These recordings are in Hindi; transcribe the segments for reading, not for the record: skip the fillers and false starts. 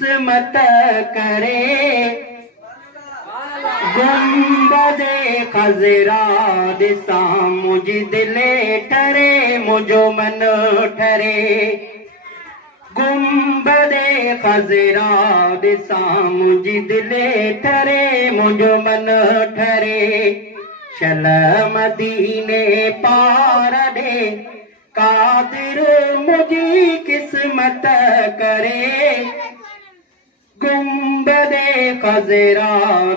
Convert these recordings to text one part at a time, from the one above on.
किस्मत करे गुंबदे खजरा दिसा मुझ दिले ठरे मुझो मन ठरे गुंबदे खजरा दिसा मुझ दिले ठरे मुझो मन ठरे चल मदीने पार दे कादिर मुझी किस्मत करे गुंबदे खजरा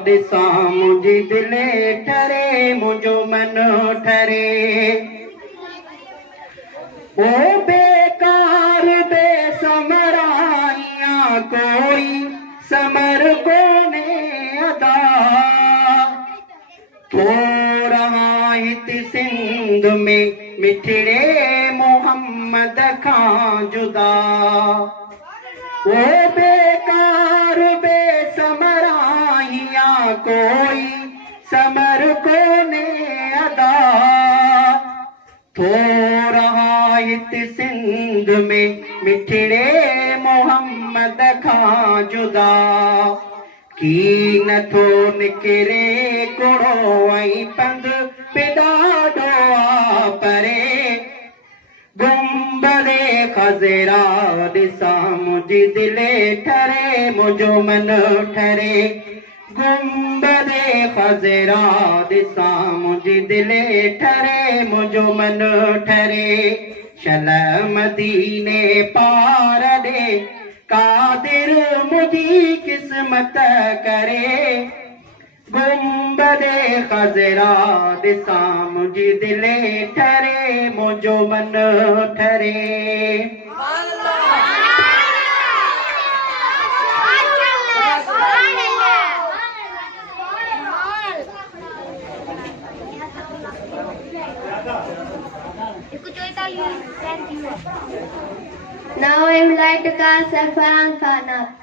दिसा मुझी दिले ठरे मुझो मन ठरे ओ बेकार बेसमराइया कोई समर को ने अदा थोड़ा हित सिंध में मिठड़े मोहम्मद खां जुदा ओ बेकार बेसमराइया कोई समर को ने अदा थोड़ा हित सिंध में मिठड़े मोहम्मद खां जुदा की नथो निकिरे कुड़ो ऐं पंध पिडाडो आ परे गुंबदे खजरा दिसा मुझी दिले ठरे मुझो मन ठरे गुंबदे खजरा दिसा मुझी दिले ठरे मुझो मन ठरे चल मदीने पार दे कादिर मुझी किस्मत करे गुंबदे खजरा दिसा मुझी दिले ठरे मुझो मन ठरे Now I would like to cast Safan Khan up.